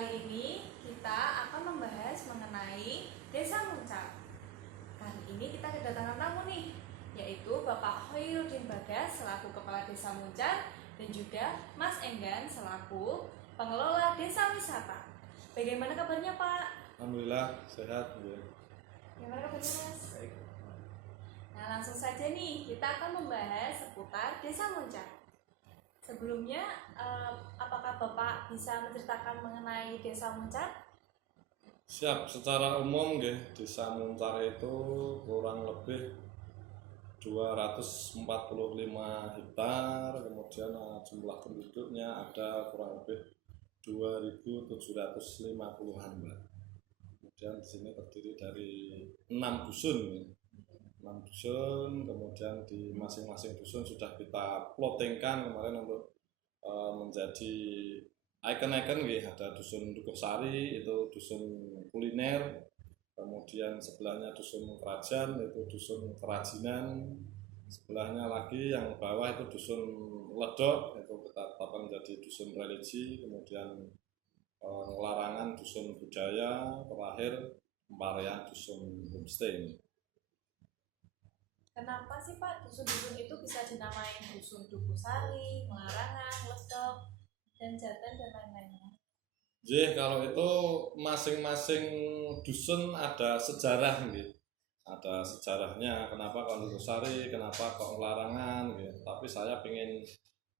Kali ini kita akan membahas mengenai Desa Muncar. Kali ini kita kedatangan tamu nih, yaitu Bapak Hoirudin Bagas selaku Kepala Desa Muncar dan juga Mas Enggan selaku Pengelola Desa Wisata. Bagaimana kabarnya Pak? Alhamdulillah sehat. Bagaimana kabarnya Mas? Baik. Nah langsung saja nih, kita akan membahas seputar Desa Muncar. Sebelumnya, apakah Bapak bisa menceritakan mengenai Desa Muncar? Siap, secara umum Desa Muncar itu kurang lebih 245 hektar, kemudian jumlah penduduknya ada kurang lebih 2.750-an. Kemudian di sini terdiri dari 6 dusun. 6 dusun, kemudian di masing-masing dusun sudah kita plottingkan kemarin untuk menjadi ikon-ikon. Ada dusun Dukosari, itu dusun kuliner, kemudian sebelahnya dusun kerajaan, itu dusun kerajinan, sebelahnya lagi yang bawah itu dusun ledok, itu kita tetapkan menjadi dusun religi, kemudian Larangan dusun budaya, terakhir Parean dusun homestay. Kenapa sih Pak dusun-dusun itu bisa dinamai dusun Dukosari, Larangan, Ledok, dan Jatan dan lain-lainnya? Jadi kalau itu masing-masing dusun ada sejarah ada sejarahnya, kenapa kok Dukosari, kenapa kok Larangan Tapi saya pengen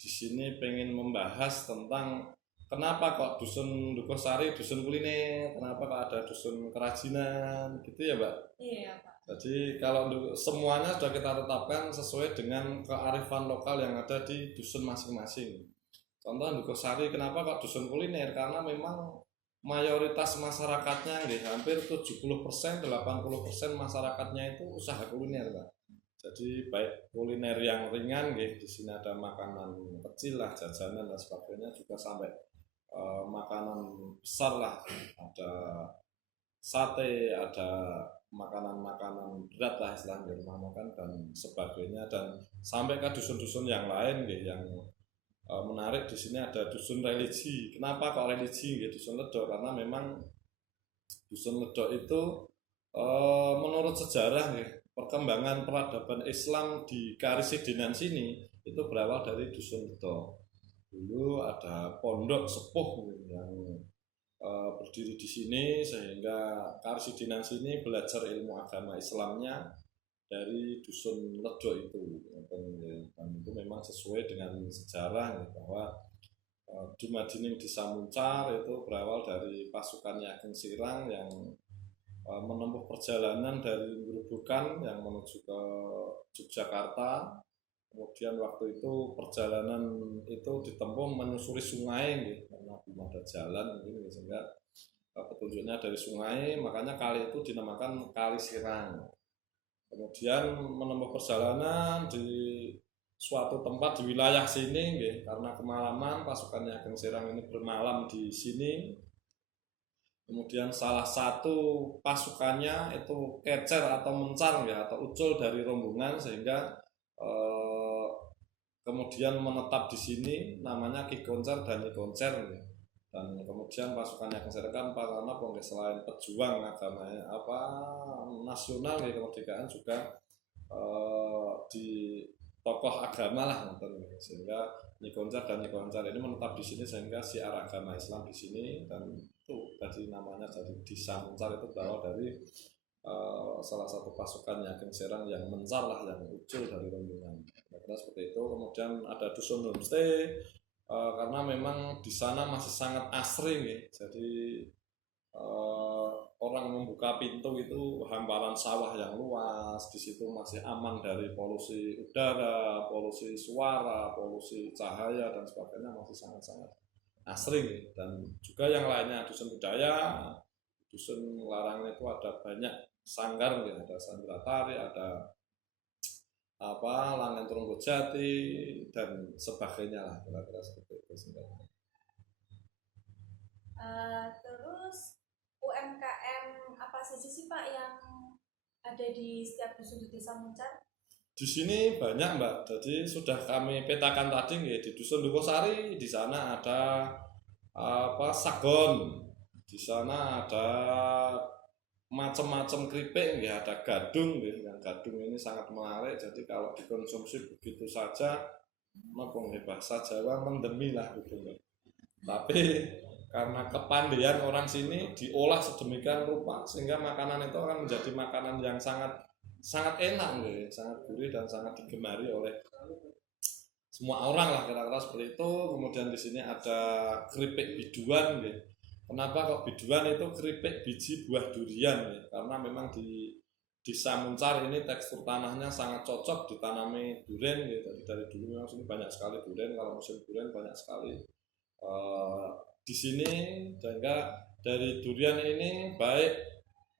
di sini membahas tentang kenapa kok dusun Dukosari dusun kuliner, kenapa kok ada dusun kerajinan gitu ya Mbak? Iya Pak. Jadi kalau semuanya sudah kita tetapkan sesuai dengan kearifan lokal yang ada di dusun masing-masing. Contoh Dukosari, kenapa kok dusun kuliner? Karena memang mayoritas masyarakatnya hampir 70%, 80% masyarakatnya itu usaha kuliner, Pak. Jadi baik kuliner yang ringan di sini ada makanan kecil lah, jajanan dan sebagainya, juga sampai makanan besar lah, ada sate, ada makanan-makanan berat lah istilahnya rumah makan dan sebagainya, dan sampai ke dusun-dusun yang lain yang menarik. Di sini ada dusun religi. Kenapa kok religi dusun Ledok? Karena memang dusun Ledok itu menurut sejarah perkembangan peradaban Islam di Karisidenan sini itu berawal dari dusun Ledok. Dulu ada pondok sepuh yang berdiri di sini, sehingga Karisidenan sini belajar ilmu agama Islamnya dari dusun Ledok itu, dan itu memang sesuai dengan sejarah bahwa Dumadining Desa Muncar itu berawal dari pasukannya Ageng Sirang yang menempuh perjalanan dari Grobogan yang menuju ke Yogyakarta. Kemudian waktu itu perjalanan itu ditempuh menyusuri sungai karena belum ada jalan sehingga petunjuknya dari sungai, makanya kali itu dinamakan Kali Sirang. Kemudian menempuh perjalanan di suatu tempat di wilayah sini karena kemalaman pasukannya Ageng Sirang ini bermalam di sini. Kemudian salah satu pasukannya itu kecer atau mencar atau ucul dari rombongan, sehingga kemudian menetap di sini, namanya Ki Koncer dan Nyi Koncer. Dan kemudian pasukannya Ageng Sirang kan karena selain pejuang agama nasional kemerdekaan juga di tokoh agama lah, sehingga Nyi Koncer dan Nyi Koncer ini menetap di sini, sehingga siar agama Islam di sini, dan itu tadi namanya jadi Desa Muncar itu berawal dari salah satu pasukannya Ageng Sirang yang mencar lah, yang ucul dari rombongan. Kira-kira seperti itu. Kemudian ada dusun homestay, karena memang di sana masih sangat asri jadi orang membuka pintu itu hamparan sawah yang luas, di situ masih aman dari polusi udara, polusi suara, polusi cahaya dan sebagainya, masih sangat-sangat asri. Dan juga yang lainnya dusun budaya, dusun Larangan itu ada banyak sanggar ada Sandra Tari, ada Langen Trunggo Jati dan sebagainya lah, kira-kira seperti itu sebenarnya. Terus UMKM apa saja sih Pak yang ada di setiap dusun di Desa Muncar? Di sini banyak Mbak, jadi sudah kami petakan tadi di dusun Dukosari, di sana ada sagon, Di sana ada macam-macam keripik, ya ada gadung, ya. Yang gadung ini sangat menarik. Jadi kalau dikonsumsi begitu saja, mapung bahasa Jawa mendemi lah gitu. Tapi karena kepandaian orang sini diolah sedemikian rupa sehingga makanan itu akan menjadi makanan yang sangat enak, ya. Sangat gurih dan sangat digemari oleh semua orang lah kira-kira seperti itu. Kemudian di sini ada keripik biduan, ya. Kenapa kok biduan? Itu keripik biji buah durian, ya. Karena memang di Desa Muncar ini tekstur tanahnya sangat cocok ditanami durian, ya. Dari dulu memang sini banyak sekali durian, kalau musim durian banyak sekali di sini. Sehingga dari durian ini baik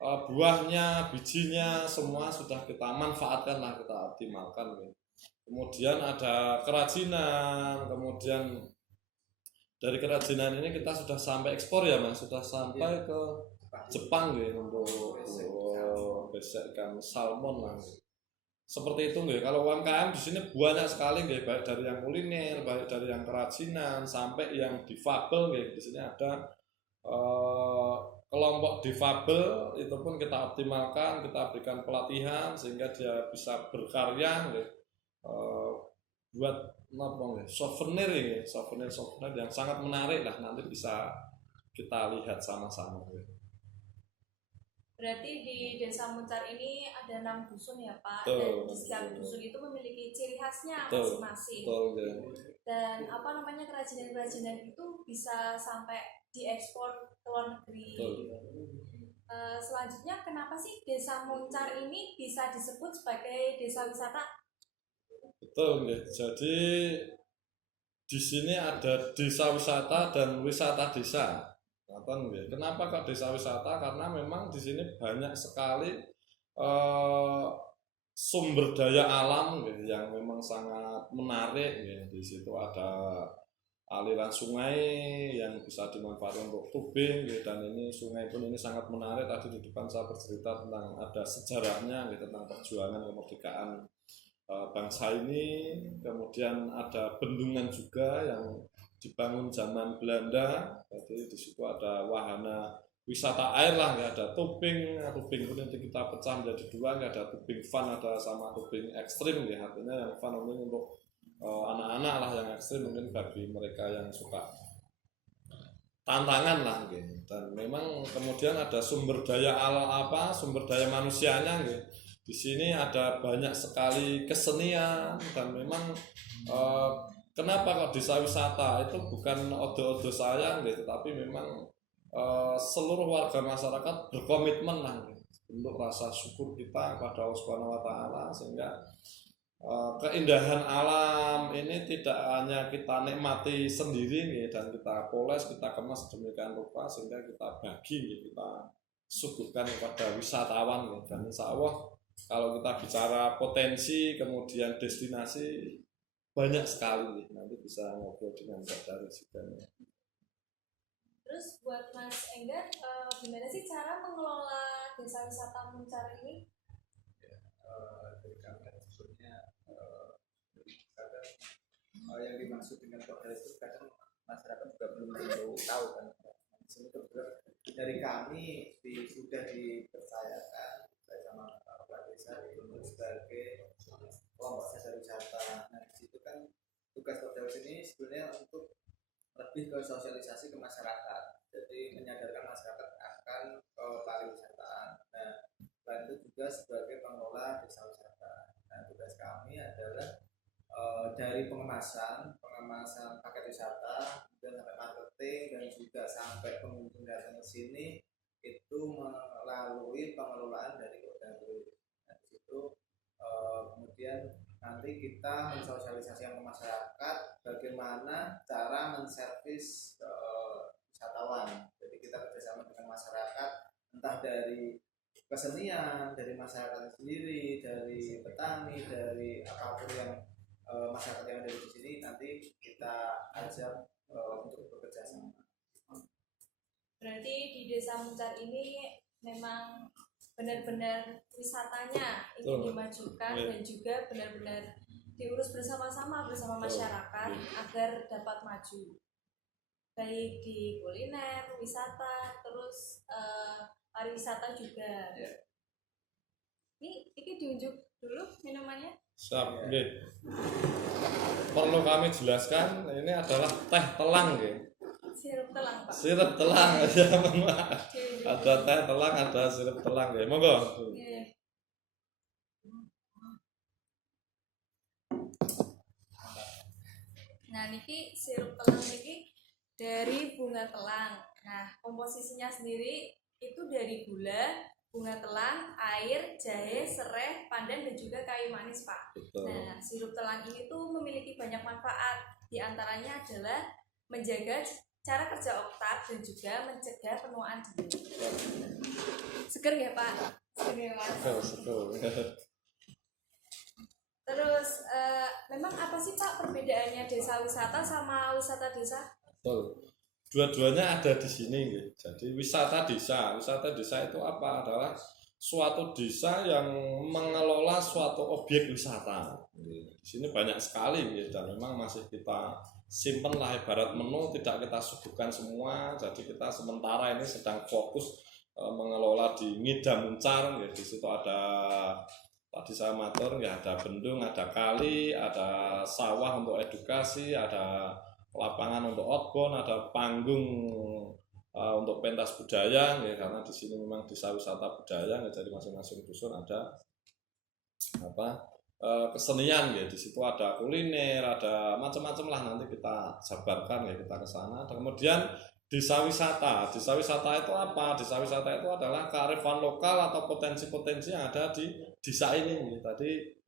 buahnya, bijinya semua sudah kita manfaatkan lah, kita optimalkan, ya. Kemudian ada kerajinan, kemudian dari kerajinan ini kita sudah sampai ekspor ya Mas, sudah sampai ke Jepang ya untuk besek ikan salmon lah. Seperti itu nggih. Kalau UMKM di sini banyak sekali nggih, baik dari yang kuliner, baik dari yang kerajinan sampai yang difabel nggih. Di sini ada kelompok difabel, itu pun kita optimalkan, kita berikan pelatihan sehingga dia bisa berkarya nggih. Buat souvenir ya, souvenir yang sangat menarik lah, nanti bisa kita lihat sama-sama. Berarti di Desa Muncar ini ada 6 dusun ya Pak, Betul, dan di setiap dusun itu memiliki ciri khasnya betul, masing-masing. betul, ya. Dan kerajinan-kerajinan itu bisa sampai diekspor ke luar negeri. Selanjutnya, kenapa sih Desa Muncar ini bisa disebut sebagai desa wisata? Betul, ya. Jadi di sini ada desa wisata dan wisata desa. Kenapa kok desa wisata? Karena memang di sini banyak sekali sumber daya alam yang memang sangat menarik. Di situ ada aliran sungai yang bisa dimanfaatkan untuk tubing, dan ini sungai pun ini sangat menarik. Tadi di depan saya bercerita tentang ada sejarahnya, tentang perjuangan kemerdekaan bangsa ini. Kemudian ada bendungan juga yang dibangun zaman Belanda. Jadi di situ ada wahana wisata air lah, nggak ada tubing. Tubing pun nanti kita pecah menjadi dua, nggak ada tubing fun, ada sama tubing ekstrim ya. Artinya yang fun mungkin untuk anak-anak lah, yang ekstrim mungkin bagi mereka yang suka tantangan lah gitu. Dan memang kemudian ada sumber daya sumber daya manusianya gitu. Di sini ada banyak sekali kesenian, dan memang kenapa kok desa wisata itu bukan odo-odo saya gitu, tapi memang seluruh warga masyarakat berkomitmen lah gitu, untuk rasa syukur kita kepada Allah Subhanahu wa taala, sehingga keindahan alam ini tidak hanya kita nikmati sendiri nih, dan kita poles, kita kemas sedemikian rupa sehingga kita bagi nih, kita suguhkan kepada wisatawan nih. Dan insya Allah kalau kita bicara potensi kemudian destinasi banyak sekali nih, nanti bisa ngobrol dengan Mbak Daris juga. Terus buat Mas Enggar, gimana sih cara mengelola desa wisata Muncar ini? Yang dimaksud dengan hotel itu kadang masyarakat juga belum tentu tahu kan. Dari kami sudah dipercayakan sama Kepala Desa itu sebagai kelompok jasa wisata. Nah di situ kan tugas hotel ini sebenarnya untuk lebih ke sosialisasi ke masyarakat. Jadi menyadarkan masyarakat akan pariwisataan. Nah selain itu juga sebagai pengelola desa wisata. Nah tugas kami adalah dari pengemasan paket wisata, kemudian sampai marketing, dan juga sampai pengunjung datang ke sini itu melalui pengelolaan dari hotel. Nah, di situ kemudian nanti kita mensosialisasikan ke masyarakat bagaimana cara menservis wisatawan. Jadi kita kerjasama dengan masyarakat, entah dari kesenian, dari masyarakat sendiri, dari petani, dari apapun yang masyarakat yang ada di sini, nanti kita ajak untuk bekerja sama. Berarti di Desa Muncar ini memang benar-benar wisatanya ingin dimajukan, dan juga benar-benar diurus bersama-sama bersama masyarakat agar dapat maju. baik di kuliner, wisata, terus pariwisata juga. Ya. Ini diunjuk dulu minumannya. Siap, nggih. Perlu kami jelaskan, ini adalah teh telang nggih. Sirup telang, Pak. Sirup telang ya, Mbak. Diunjuk. Ada teh telang, ada sirup telang nggih. Monggo. Nggih. Nah, niki sirup telang niki dari bunga telang. Nah, komposisinya sendiri itu dari gula, bunga telang, air, jahe, serai, pandan, dan juga kayu manis, Pak. Betul. Nah, sirup telang ini tuh memiliki banyak manfaat. Di antaranya adalah menjaga cara kerja otak dan juga mencegah penuaan dini. Seger ya, Pak? Seger ya, Mas? Betul. Terus, memang apa sih, Pak, perbedaannya desa wisata sama wisata desa? Betul. Dua-duanya ada di sini gitu. Jadi wisata desa itu apa? Adalah suatu desa yang mengelola suatu objek wisata. Di sini banyak sekali gitu, dan memang masih kita simpen lah ibarat menu, tidak kita suguhkan semua. Jadi kita sementara ini sedang fokus mengelola di Ngida Muncar. Di situ ada, tadi saya matur ya, ada bendung, ada kali, ada sawah untuk edukasi, ada lapangan untuk outbound, ada panggung untuk pentas budaya ya, karena di sini memang desa wisata budaya ya, jadi masing-masing dusun ada kesenian ya, di situ ada kuliner, ada macam-macam lah, nanti kita jabarkan ya, kita ke sana. Kemudian desa wisata itu apa? Desa wisata itu adalah kearifan lokal atau potensi-potensi yang ada di desa ini ya. Tadi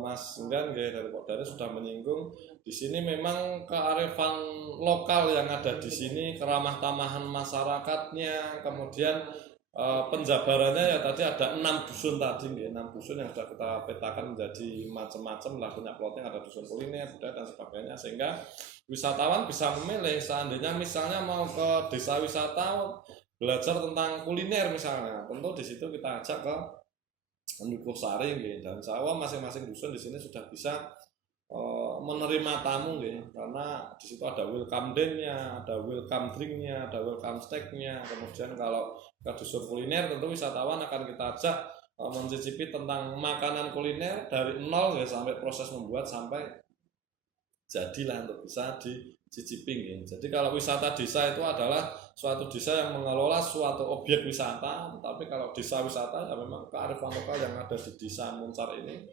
Mas Enggan dari Kodari sudah menyinggung, di sini memang kearifan lokal yang ada di sini, keramah tamahan masyarakatnya, kemudian penjabarannya ya, tadi ada 6 dusun tadi, 6 dusun yang sudah kita petakan menjadi macam-macam lah, punya plotting, ada dusun kuliner, budaya dan sebagainya, sehingga wisatawan bisa memilih. Seandainya misalnya mau ke desa wisata belajar tentang kuliner misalnya, tentu di situ kita ajak ke Nukosari gitu. Dan saya masing-masing dusun di sini sudah bisa menerima tamu gitu, karena di situ ada welcome day-nya, ada welcome drink-nya, ada welcome steak-nya. Kemudian kalau ke dusun kuliner tentu wisatawan akan kita ajak mencicipi tentang makanan kuliner dari nol ya, sampai proses membuat sampai jadilah untuk bisa dicicipi gitu. Jadi kalau wisata desa itu adalah suatu desa yang mengelola suatu objek wisata, tapi kalau desa wisata ya memang kearifan lokal yang ada di desa Muncar ini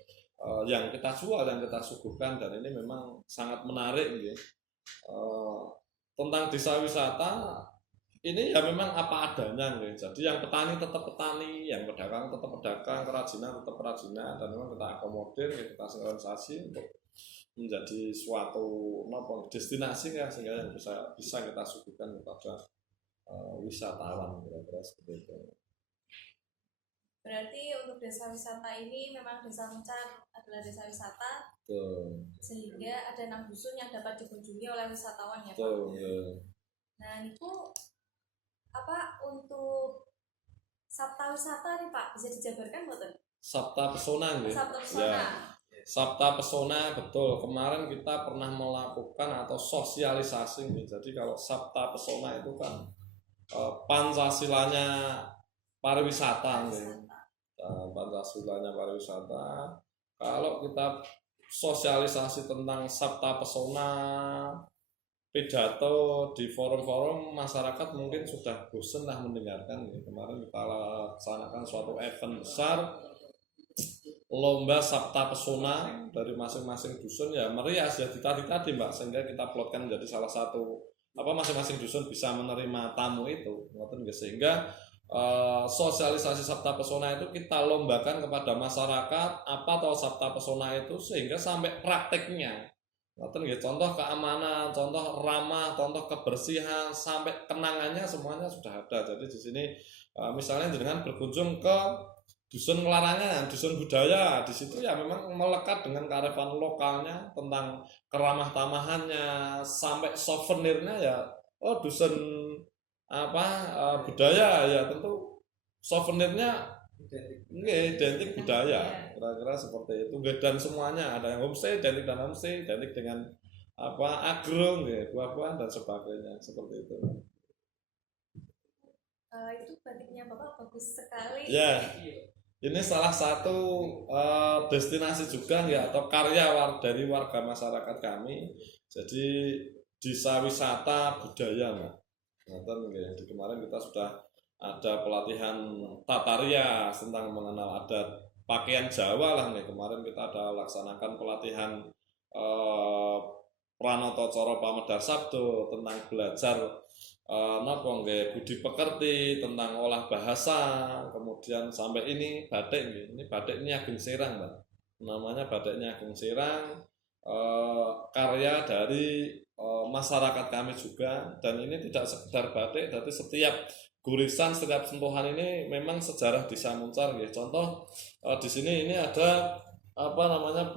yang kita jual, yang kita suguhkan, dan ini memang sangat menarik gitu. Tentang desa wisata ini ya memang apa adanya gitu. Jadi yang petani tetap petani, yang pedagang tetap pedagang, kerajinan tetap kerajinan, dan memang kita akomodir, kita sinkronisasi untuk menjadi suatu destinasi ya, sehingga yang bisa kita suguhkan kepada wisatawan, kira-kira seperti itu. Berarti untuk desa wisata ini memang Desa Muncar adalah desa wisata. Betul. Sehingga ada 6 dusun yang dapat dikunjungi oleh wisatawan ya, Pak. Betul, ya. Nah, niku apa untuk Sabta Wisata nih, Pak, bisa dijabarkan mboten? Sabta Pesona gitu. Sabta Pesona. Ya. Sabta Pesona, betul. Kemarin kita pernah melakukan atau sosialisasi gitu. Jadi kalau Sabta Pesona itu kan Pancasilanya pariwisata gitu. Pancasilanya pariwisata. Kalau kita sosialisasi tentang Sabta Pesona, pidato di forum-forum, masyarakat mungkin sudah bosan lah mendengarkan gitu. Kemarin kita laksanakan suatu event besar, lomba Sabta Pesona dari masing-masing dusun ya, merias ya tadi Mbak, sehingga kita plotkan menjadi salah satu masing-masing dusun bisa menerima tamu itu, sehingga sosialisasi Sabta Pesona itu kita lombakan kepada masyarakat apa atau Sabta Pesona itu, sehingga sampai prakteknya, contoh keamanan, contoh ramah, contoh kebersihan, sampai kenangannya semuanya sudah ada. Jadi di sini misalnya dengan berkunjung ke dusun Ngelarangan, dusun budaya, di situ ya memang melekat dengan kearifan lokalnya tentang keramah tamahannya, sampai souvenirnya ya, dusun budaya ya, tentu souvenirnya identik budaya, kira-kira seperti itu. Dan semuanya ada yang homestay, identik dengan homestay, identik dengan agro nggih, buah-buahan dan sebagainya seperti itu. Itu batiknya Bapak bagus sekali. Ya, ini salah satu destinasi juga ya atau karya dari warga masyarakat kami. Jadi desa wisata budaya, Mbak. Ngoten nggih. Di kemarin kita sudah ada pelatihan tata rias tentang mengenal adat pakaian Jawa lah nih. Kemarin kita ada laksanakan pelatihan Pranoto Coro Pamedar Sabdo tentang belajar napa nggih budi pekerti, tentang olah bahasa, kemudian sampai ini batik nggih. Ini batik ini Agung Serang, Mbak. Namanya batiknya Agung Serang, karya dari masyarakat kami juga, dan ini tidak sekedar batik, tapi setiap gurisan, setiap sentuhan ini memang sejarah Desa Muncar nggih. Contoh di sini ini ada apa namanya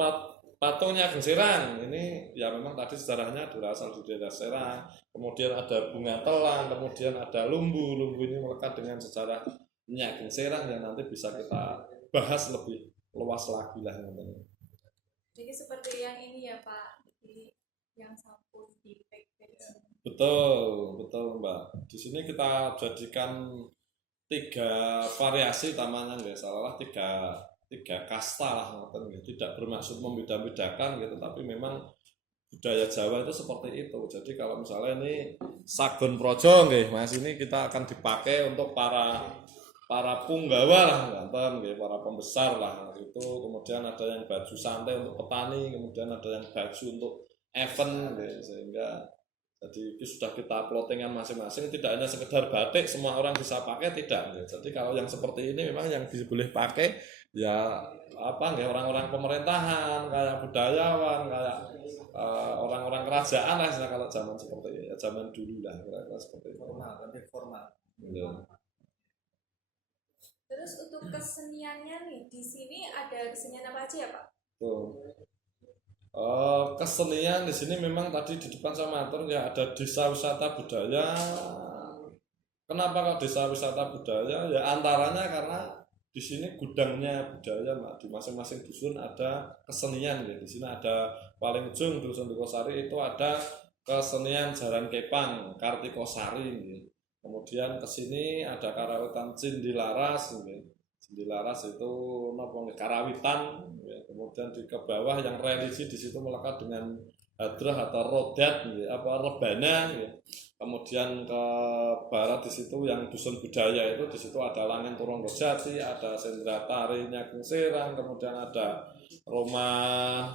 patungnya Agung Serang. Ini ya memang tadi sejarahnya berasal dari daerah Serang. Kemudian ada bunga telang, kemudian ada lumbu. Lumbu ini melekat dengan sejarahnya Agung Serang yang nanti bisa kita bahas lebih luas lagi lah. Jadi seperti yang ini ya Pak, yang sampul di package. Betul, betul Mbak. Di sini kita jadikan 3 variasi utamanya nggak salah, tiga kasta lah, tidak bermaksud membeda-bedakan gitu, tapi memang budaya Jawa itu seperti itu. Jadi kalau misalnya ini sagon projo nggih, Mas, ini kita akan dipakai untuk para punggawa lah, para pembesar lah itu. Kemudian ada yang baju santai untuk petani, kemudian ada yang baju untuk event gitu. Sehingga jadi itu sudah kita plottingan masing-masing, tidak hanya sekedar batik semua orang bisa pakai, tidak gitu. Jadi kalau yang seperti ini memang yang boleh pakai ya orang-orang pemerintahan, kayak budayawan, kayak orang-orang kerajaan lah kalau zaman seperti ini, ya, zaman dulu lah kira-kira seperti itu. Formal, lebih formal. Ya. Terus untuk keseniannya nih, di sini ada kesenian apa aja ya Pak? Tuh. Kesenian di sini memang tadi di depan sama atur ya ada desa wisata budaya. Kenapa kok desa wisata budaya? Ya antaranya karena di sini gudangnya budaya, Mbak. Di masing-masing dusun ada kesenian ya. Di sini ada paling ujung dusun Dukosari itu ada kesenian Jaran Kepang, Kartikosari gitu. Kemudian ke sini ada karawitan Cindilaras gitu. Cindilaras itu karawitan ya. Kemudian di ke bawah yang religi di situ melekat dengan hadrah atau rodat gitu, rebana gitu. Kemudian ke barat di situ yang dusun budaya itu di situ ada Langin Turonggojati, ada Sendra Tarinya Agung Serang, kemudian ada rumah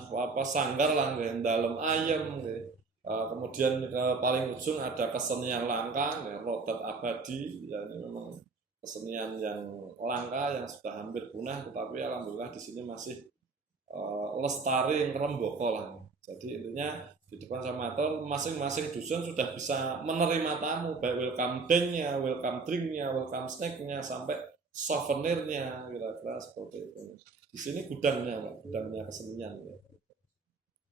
sanggar Langgen Dalem Ayem gitu. Kemudian ke paling ujung ada kesenian langka, ya, rodat abadi, ya ini memang kesenian yang langka yang sudah hampir punah, tetapi alhamdulillah di sini masih lestari ngeremboko lah. Jadi intinya di depan sama atur masing-masing dusun sudah bisa menerima tamu, baik welcome day-nya, welcome drink-nya, welcome snack-nya, sampai souvenirnya, kira-kira seperti itu. Di sini gudangnya, Pak, gudangnya kesenian. Ya.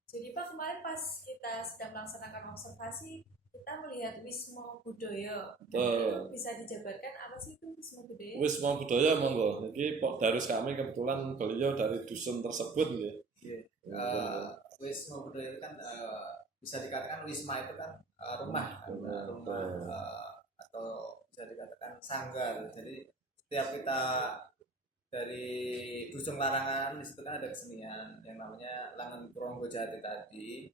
Jadi Pak, kemarin pas kita sedang melaksanakan observasi, kita melihat Wisma Budaya. Itu bisa dijabarkan apa sih itu Wisma Budaya? Wisma Budaya monggo. Niki Pak Darus kami kebetulan beliau dari dusun tersebut ya. Wisma Budaya itu kan bisa dikatakan wisma itu kan rumah atau bisa dikatakan sanggar. Jadi setiap kita dari dusun Larangan di situ kan ada kesenian yang namanya Langin Turonggojati tadi.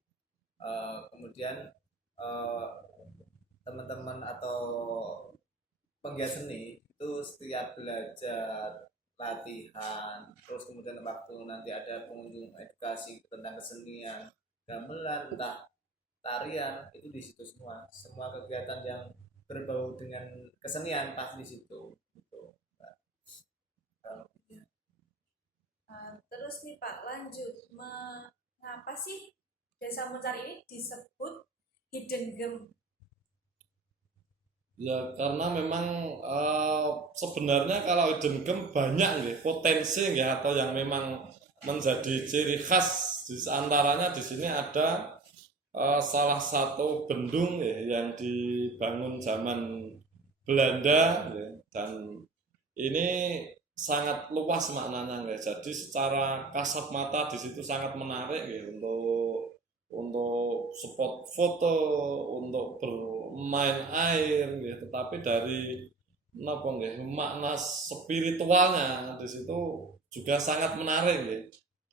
Kemudian teman-teman atau penggiat seni itu setiap belajar latihan, terus kemudian waktu nanti ada pengunjung edukasi tentang kesenian, gamelan, entah tarian, itu di situ semua kegiatan yang berbau dengan kesenian pasti di situ. Terus nih Pak, lanjut, mengapa sih Desa Muncar ini disebut hidden gem? Ya karena memang sebenarnya kalau hidden gem banyak ya potensi ya, atau yang memang menjadi ciri khas. Di antaranya di sini ada salah satu bendung ya, yang dibangun zaman Belanda ya, dan ini sangat luas maknanya ya. Jadi secara kasat mata di situ sangat menarik ya, untuk spot foto, untuk bermain air, ya. Tetapi dari napa nggih, makna spiritualnya di situ juga sangat menarik, ya.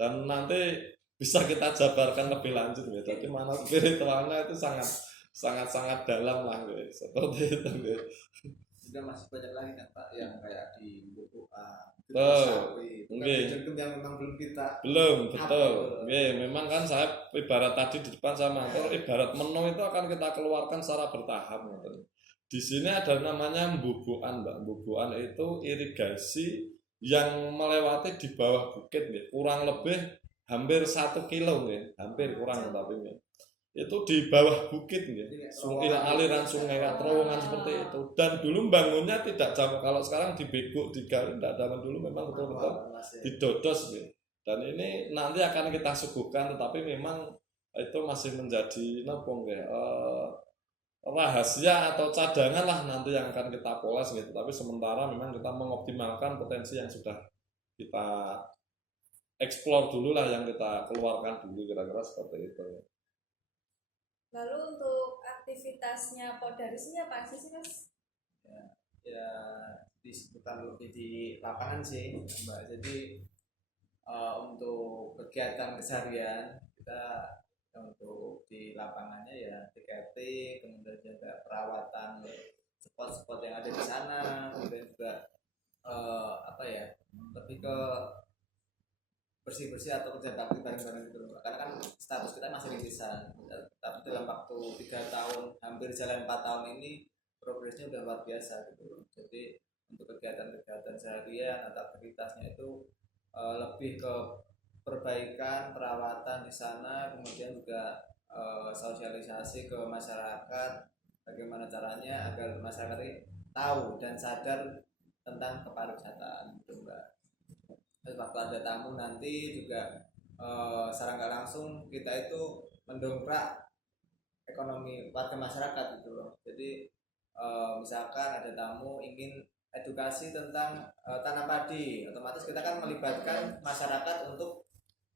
Dan nanti bisa kita jabarkan lebih lanjut, ya. Jadi makna spiritualnya itu sangat dalam lah, ya. Seperti itu, ya. Juga masih banyak lagi kan Pak yang kayak di buku Betul. bukan Oke. jengkem yang memang belum kita Belum, betul. Apa? Oke, memang kan saya ibarat tadi di depan saya matur, ibarat menu itu akan kita keluarkan secara bertahap. Gitu. Di sini ada namanya mbubukan, Mbak. Mbubukan itu irigasi yang melewati di bawah bukit, gitu. Kurang lebih hampir 1 kilo, gitu. Hampir kurang tapi gitu. Itu di bawah bukit, gitu. Aliran sungai, terowongan seperti itu. Dan dulu bangunnya tidak jam, kalau sekarang dibeguk, digali, tidak zaman dulu memang betul-betul didodos, gitu. Dan ini nanti akan kita suguhkan, tetapi memang itu masih menjadi rahasia atau cadangan lah nanti yang akan kita poles, gitu. Tapi sementara memang kita mengoptimalkan potensi yang sudah kita eksplor dulu lah, yang kita keluarkan dulu, kira-kira seperti itu. Lalu untuk aktivitasnya Podaris ini apa sih Mas? Ya disebutkan lebih di lapangan sih Mbak. Jadi untuk kegiatan keseharian kita untuk di lapangannya ya tiketing, kemudian juga perawatan spot-spot yang ada di sana, kemudian juga lebih ke bersih-bersih atau kerja bakti bareng-bareng gitu loh. Karena kan status kita masih rintisan, tapi dalam waktu 3 tahun, hampir jalan 4 tahun ini progresnya udah luar biasa gitu loh. Jadi untuk kegiatan-kegiatan seharian atau aktivitasnya itu lebih ke perbaikan, perawatan di sana, kemudian juga sosialisasi ke masyarakat, bagaimana caranya agar masyarakat ini tahu dan sadar tentang kepariwisataan gitu Mbak. Terus waktu ada tamu nanti juga secara nggak langsung kita itu mendongkrak ekonomi warga masyarakat gitu loh. Jadi misalkan ada tamu ingin edukasi tentang tanam padi, otomatis kita kan melibatkan masyarakat untuk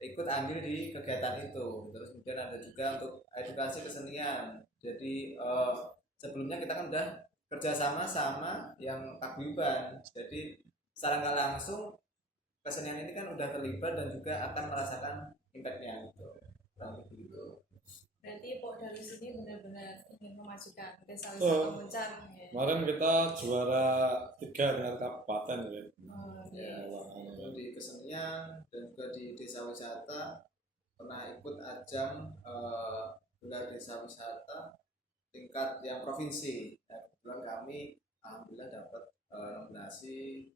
ikut andil di kegiatan itu. Terus kemudian ada juga untuk edukasi kesenian. Jadi sebelumnya kita kan udah kerjasama sama yang paguyuban. Jadi secara nggak langsung kesenian ini kan udah terlibat dan juga akan merasakan impactnya gitu. Berarti Podaris ini benar-benar ingin memajukan desa wisata Muncar. Ya. Kemarin kita juara 3 dengan kabupaten, ya. Di kesenian dan juga di desa wisata pernah ikut ajang gelar desa wisata tingkat yang provinsi. Nah, kebetulan kami alhamdulillah dapat nominasi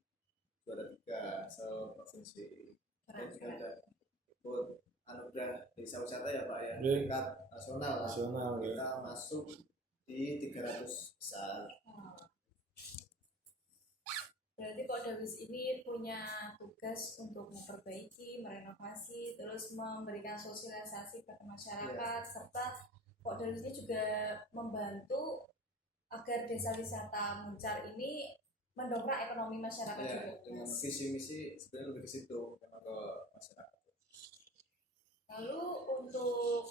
juara 3 se-provinsi. Dan juga ada ikut anugerah desa wisata ya Pak ya, tingkat nasional lah. Kita masuk di 300 besar. Berarti Podaris ini punya tugas untuk memperbaiki, merenovasi, terus memberikan sosialisasi kepada masyarakat, serta Podaris ini juga membantu agar desa wisata Muncar ini mendongkrak ekonomi masyarakat juga. Dengan visi misi sebenarnya lebih ke situ, karena ke masyarakat. Lalu untuk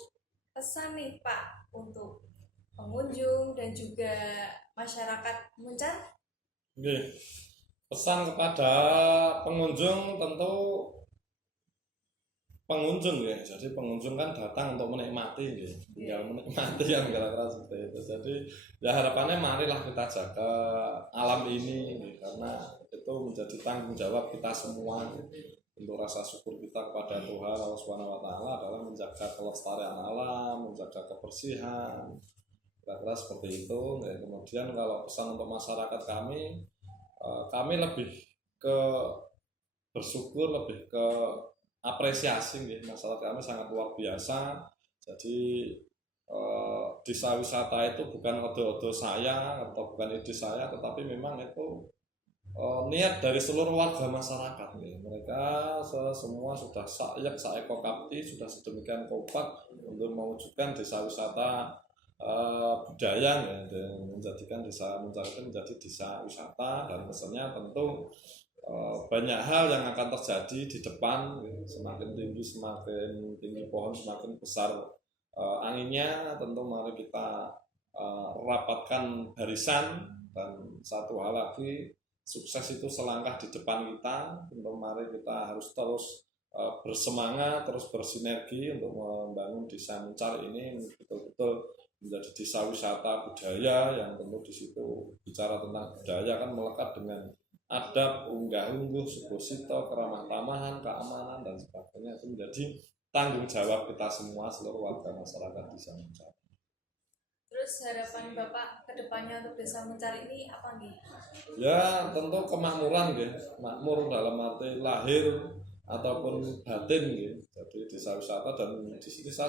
pesan nih Pak untuk pengunjung dan juga masyarakat Muncar? Oke. Pesan kepada pengunjung, tentu pengunjung ya. Jadi pengunjung kan datang untuk menikmati, ya. Tinggal menikmati yang kira-kira seperti itu. Jadi ya harapannya marilah kita jaga alam ini, ya. Karena itu menjadi tanggung jawab kita semua. Untuk rasa syukur kita kepada Tuhan Allah Subhanahu wa taala adalah menjaga kelestarian alam, menjaga kebersihan. Kira-kira seperti itu. Ya, kemudian kalau pesan untuk masyarakat kami lebih ke bersyukur, lebih ke apresiasi, ya. Masyarakat kami sangat luar biasa. Jadi desa wisata itu bukan odo-odo saya atau bukan ide saya, tetapi memang itu niat dari seluruh warga masyarakat, ya. Mereka semua sudah saeko kapti, sudah sedemikian kompak untuk mewujudkan desa wisata budaya, ya, dan menjadikan desa Muncar itu menjadi desa wisata. Dan pesannya tentu banyak hal yang akan terjadi di depan, ya. Semakin tinggi pohon, semakin besar anginnya, tentu mari kita rapatkan barisan. Dan satu hal lagi, sukses itu selangkah di depan kita. Tentu mari kita harus terus bersemangat, terus bersinergi untuk membangun Desa Muncar ini betul-betul menjadi desa wisata budaya, yang tentu di situ bicara tentang budaya kan melekat dengan adab, unggah-ungguh, suposito, keramah tamahan, keamanan dan sebagainya. Itu menjadi tanggung jawab kita semua, seluruh warga masyarakat Desa Muncar. Terus harapan Bapak ke depannya untuk Desa Muncar ini apa nih? Ya tentu kemakmuran ya, makmur dalam arti lahir ataupun batin ya. Jadi desa wisata, dan di sini saya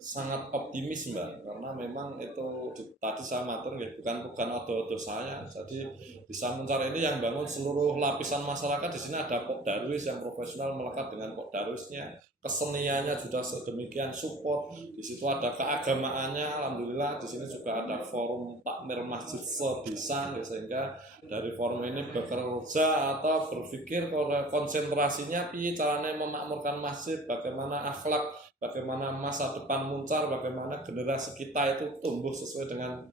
sangat optimis Mbak, karena memang itu tadi saya matur ya, bukan odo-odo saya. Jadi Desa Muncar ini yang bangun seluruh lapisan masyarakat. Di sini ada Pok Darwis yang profesional melekat dengan Pok Darwisnya, keseniannya sudah sedemikian support. Di situ ada keagamaannya, alhamdulillah. Di sini juga ada forum takmir masjid sedesa, ya, sehingga dari forum ini bekerja atau berpikir konsentrasinya piye caranya memakmurkan masjid, bagaimana akhlak, bagaimana masa depan Muncar, bagaimana generasi kita itu tumbuh sesuai dengan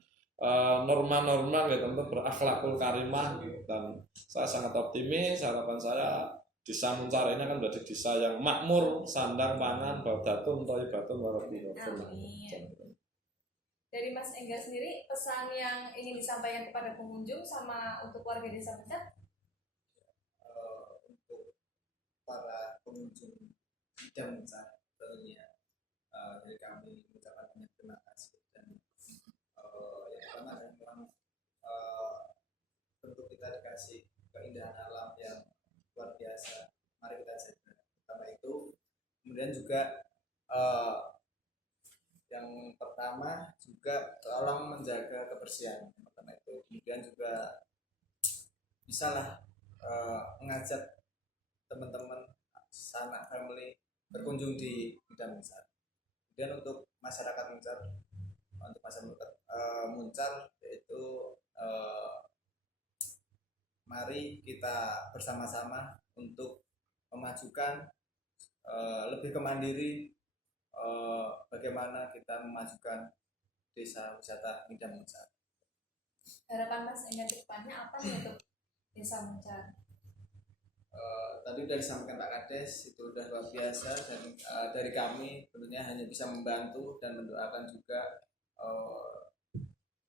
norma-norma ya, tentu berakhlakul karimah gitu. Dan saya sangat optimis, harapan saya Desa Muncar ini kan menjadi desa yang makmur, sandang pangan, baudatun, thayyibatun, warahmatullahi. Dari Mas Engga sendiri, pesan yang ingin disampaikan kepada pengunjung sama untuk warga Desa Muncar? Untuk para pengunjung Desa Muncar, tentunya dari kami mengucapkan banyak terima kasih. Dan yang pertama memang tentu kita dikasih keindahan alam yang luar biasa, mari kita jaga. Pertama itu, kemudian juga yang pertama juga tolong menjaga kebersihan. Yang pertama itu, kemudian juga bisalah mengajak teman-teman, sanak family berkunjung di Desa Muncar. Kemudian untuk masyarakat Muncar, untuk masyarakat Muncar, yaitu mari kita bersama-sama untuk memajukan lebih kemandiri, bagaimana kita memajukan desa wisata Desa Muncar. Harapan Mas Engga ke depannya apa nih untuk Desa Muncar? Tadi sudah disampaikan Pak Kades, itu sudah luar biasa, dan dari kami tentunya hanya bisa membantu dan mendoakan juga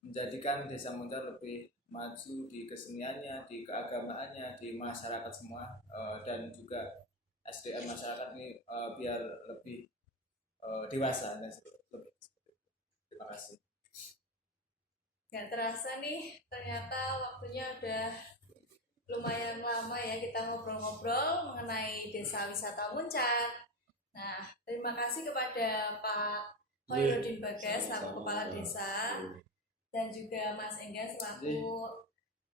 menjadikan Desa Muncar lebih maju di keseniannya, di keagamaannya, di masyarakat semua, dan juga SDM masyarakat ini biar lebih dewasa dan lebih. Terima kasih. Gak terasa nih, ternyata waktunya udah lumayan lama ya kita ngobrol-ngobrol mengenai Desa Wisata Muncar. Nah, terima kasih kepada Pak Hoirudin Bagas selaku Kepala Desa, dan juga Mas Engga selaku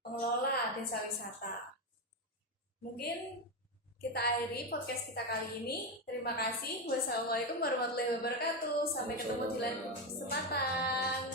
pengelola Desa Wisata. Mungkin kita akhiri podcast kita kali ini. Terima kasih. Wassalamualaikum warahmatullahi wabarakatuh. Sampai ketemu di lain kesempatan.